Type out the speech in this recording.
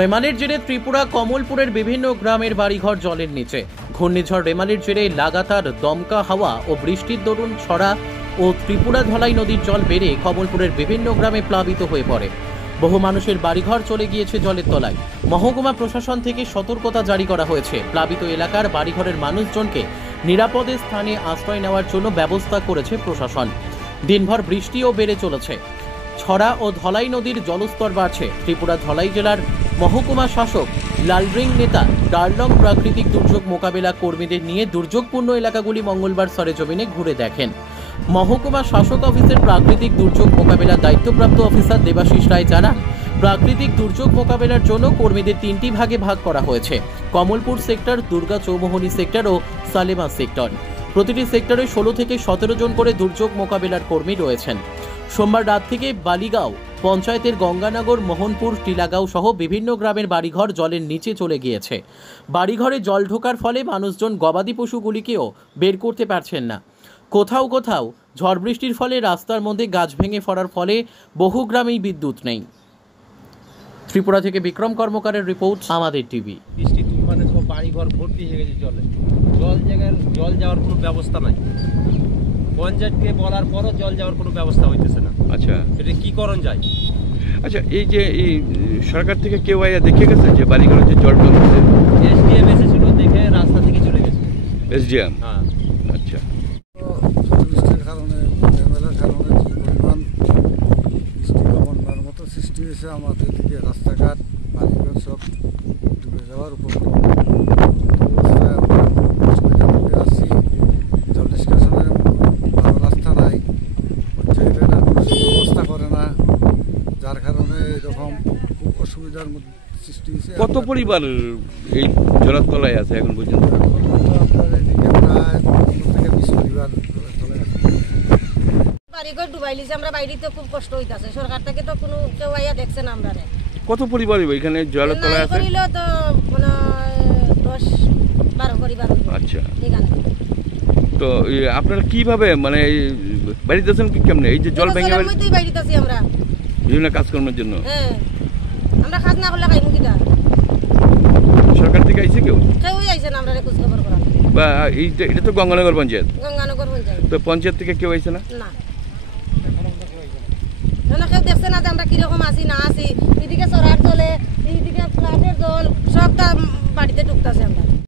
রেমালের জেরে ত্রিপুরা কমলপুরের বিভিন্ন গ্রামের বাড়িঘর জলের নিচে। ঘূর্ণিঝড় রেমালের জেরে লাগাতার দমকা হাওয়া ও বৃষ্টির দরুন ছড়া ও ত্রিপুরা ধলাই নদীর জল বেড়ে কমলপুরের বিভিন্ন গ্রামে প্লাবিত হয়ে পড়ে। বহু মানুষের বাড়িঘর চলে গিয়েছে জলের তলায়। মহকুমা প্রশাসন থেকে সতর্কতা জারি করা হয়েছে। প্লাবিত এলাকার বাড়িঘরের মানুষজনকে নিরাপদে স্থানে আশ্রয় নেওয়ার জন্য ব্যবস্থা করেছে প্রশাসন। দিনভর বৃষ্টিও বেড়ে চলেছে। ছড়া ও ধলাই নদীর জলস্তর বাড়ছে। ত্রিপুরা ধলাই জেলার মহকুমা শাসক লালরিং নেতা ডার্লং প্রাকৃতিক দুর্যোগ মোকাবেলা কর্মীদের নিয়ে দুর্যোগপূর্ণ এলাকাগুলি মঙ্গলবার সরেজমিনে ঘুরে দেখেন। মহকুমা শাসক অফিসের প্রাকৃতিক দুর্যোগ মোকাবেলার দায়িত্বপ্রাপ্ত অফিসার দেবাশিস রায় জানান, প্রাকৃতিক দুর্যোগ মোকাবেলার জন্য কর্মীদের 3টি ভাগে ভাগ করা হয়েছে: কমলপুর সেক্টর, দুর্গা চৌমোহনী সেক্টর ও সালেমা সেক্টর। প্রতিটি সেক্টরে 16 থেকে 17 জন করে দুর্যোগ মোকাবেলার কর্মী রয়েছেন। সোমবার রাত থেকে বালিগাঁও পঞ্চায়েতের গঙ্গানগর, মোহনপুর, টিলাগাঁও সহ বিভিন্ন গ্রামের বাড়িঘর জলের নিচে চলে গিয়েছে। বাড়িঘরে জল ঢোকার ফলে মানুষজন গবাদি পশুগুলিকেও বের করতে পারছেন না। কোথাও কোথাও ঝড় বৃষ্টির ফলে রাস্তার মধ্যে গাছ ভেঙে পড়ার ফলে বহু গ্রামেই বিদ্যুৎ নেই। ত্রিপুরা থেকে বিক্রম কর্মকারের রিপোর্ট, আমাদের টিভি। বৃষ্টি তুফানে সব বাড়িঘর ভর্তি হয়ে গেছে জলে। জল যাওয়ার কোনো ব্যবস্থা নাই। পঞ্চায়েতকে বলার পরও জল যাওয়ার কোনো ব্যবস্থা হইতেছে না। আচ্ছা, এটা কি করণ যায়? আচ্ছা, এই যে এই সরকার থেকে কেউ আইয়া দেখে গেছে যে বাড়িঘরে যে জল ঢুকছে? এসডিএম এসেছিল, দেখে রাস্তা থেকে চলে গেছে। এসডিএম? হ্যাঁ। আচ্ছা, বৃষ্টির কারণে, ঝামেলার কারণে যে পরিমাণ বৃষ্টি বন্যার মতো সৃষ্টি হয়েছে, আমাদের দিকে রাস্তাঘাট বাড়িঘর সব ডুবে যাওয়ার উপক্রম অবস্থায় আমরা অসুবিধার মধ্যে আছি। জল নিষ্কাশনের ভালো রাস্তা নাই, পঞ্চায়েতেরা কোনো সুব্যবস্থা করে না, যার কারণে এরকম খুব অসুবিধার মধ্যে সৃষ্টি হয়েছে। কত পরিবার এই জলের তলায় আছে এখন পর্যন্ত? আপনার এদিকে প্রায় 15 থেকে 20 পরিবার চলে গেছে। বাড়িঘর ডুবাই লিছে, আমরা বাইরেতে খুব কষ্ট হইতাছে। সরকার থেকে তো কোনো কেউ আইয়া দেখছে না। আমরা কত পরিবার এখানে জলের তলায় আছে? করিল তো মানে 10-12 পরিবার। আচ্ছা, এখানে তো আপনারা কিভাবে মানে বাড়িতে আছেন কি কেমনে? এই যে জল ভেঙে বাড়িতে আছি আমরা বিভিন্ন কাজকর্মের জন্য। হ্যাঁ, আমরা কাজ না করলে খাইমু কিটা? সরকার থেকে আইছে কেউ? কেউই আইছে না আমরা খোঁজ খবর করা। বা এটা তো গঙ্গানগর পঞ্চায়েত। গঙ্গানগর পঞ্চায়েত। তো পঞ্চায়েত থেকে কেউ আইছে না? না, কেউ দেখছে না যে আমরা কিরকম আছি না আছি। এদিকে চড়ার চলে, এইদিকে ফ্লাটের জল সবটা বাড়িতে ঢুকতেছে আমরা।